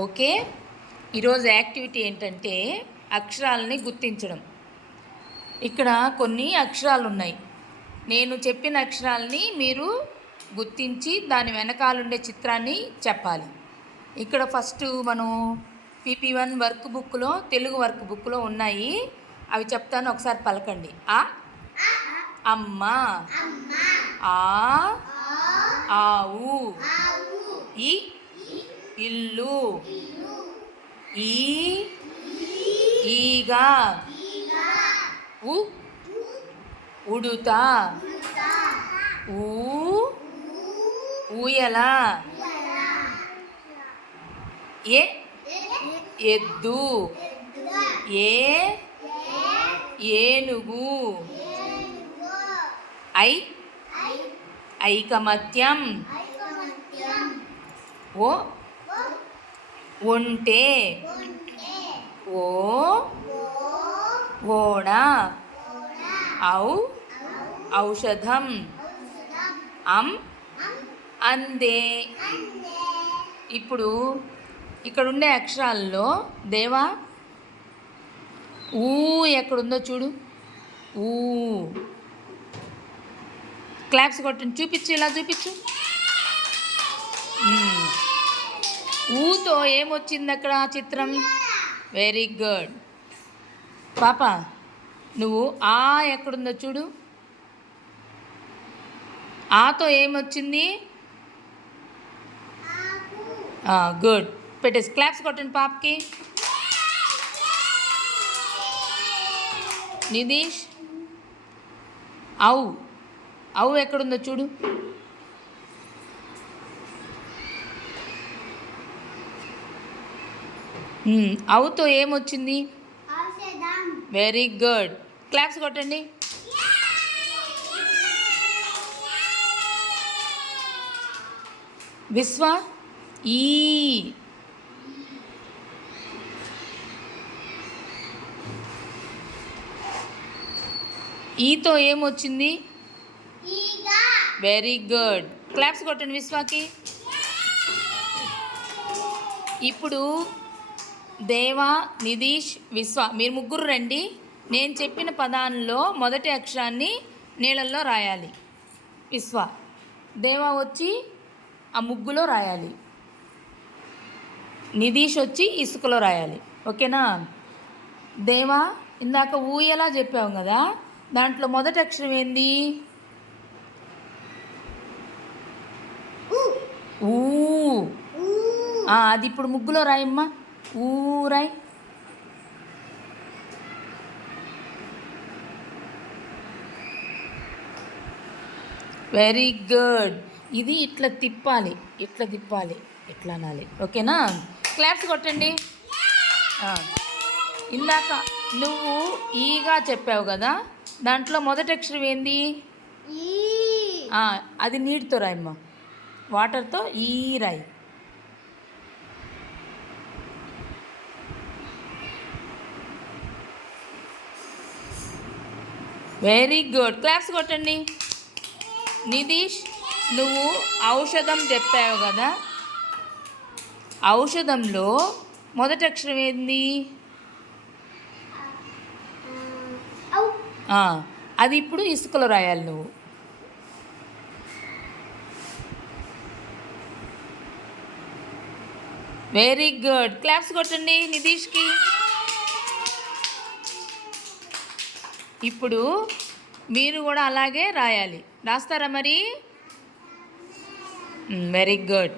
Okay, ఈరోజు activity ఏంటంటే అక్షరాలని గుర్తించడం. ఇక్కడ కొన్ని అక్షరాలు ఉన్నాయి. నేను చెప్పిన అక్షరాలని మీరు గుర్తించి దాని వెనకాలండే చిత్రాన్ని చెప్పాలి. ఇక్కడ ఫస్ట్ మనం PP1 వర్క్ బుక్లో, తెలుగు వర్క్ బుక్లో ఉన్నాయి. అవి చెప్తాను, ఒకసారి పలకండి. అమ్మ, ఆ ఆవు, ఈ ఇల్లు, ఈ ఈగ, ఉ ఉడుత, ఊ ఊయల, ఏ ఎద్దు, ఏ ఏనుగు, ఐ ఐకమత్యం, ఓ ఒంటె, ఓ ఓడ, ఔ ఔషధం, అందే. ఇప్పుడు ఇక్కడ ఉండే అక్షరాల్లో దేవా ఊ ఎక్కడుందో చూడు. ఊ క్లాప్స్ కొట్టండి, చూపించు, ఇలా చూపించు. ఊతో ఏమొచ్చింది అక్కడ చిత్రం? వెరీ గుడ్ పాప. నువ్వు ఆ ఎక్కడుందో చూడు. ఆతో ఏమొచ్చింది? గుడ్, పెట్టేసి క్లాప్స్ కొట్టండి పాపకి. నితీష్ ఔ ఎక్కడుందో చూడు. ఔతో ఏమొచ్చింది? వెరీ గుడ్, క్లాప్స్ కొట్టండి. విశ్వ ఈతో ఏమొచ్చింది? వెరీ గుడ్, క్లాప్స్ కొట్టండి విశ్వాకి. ఇప్పుడు దేవా, నితీష్, విశ్వ మీరు ముగ్గురు రండి. నేను చెప్పిన పదాల్లో మొదటి అక్షరాన్ని నీళ్ళల్లో రాయాలి. విశ్వ, దేవా వచ్చి ఆ ముగ్గులో రాయాలి. నితీష్ వచ్చి ఇసుకలో రాయాలి. ఓకేనా? దేవా, ఇందాక ఊయలా చెప్పావు కదా, దాంట్లో మొదటి అక్షరం ఏంది? ఊ. అది ఇప్పుడు ముగ్గులో రాయమ్మా. ఊరాయ్. Very good. ఇది ఇట్లా తిప్పాలి, ఇట్లా తిప్పాలి, ఇట్లా అనాలి. ఓకేనా? క్లాప్స్ కొట్టండి. ఇందాక నువ్వు ఈగా చెప్పావు కదా, దాంట్లో మొదటి అక్షరం ఏంది? అది నీటితో రాయమ్మా, వాటర్తో ఈ రాయి. వెరీ గుడ్, క్లాప్స్ కొట్టండి. నితీష్, నువ్వు ఔషధం చెప్పావు కదా, ఔషధంలో మొదటి అక్షరం ఏంది? అది ఇప్పుడు ఇసుకలో రాయాలి నువ్వు. వెరీ గుడ్, క్లాప్స్ కొట్టండి నితీష్కి. ఇప్పుడు మీరు కూడా అలాగే రాయాలి. రాస్తారా మరి? Very good.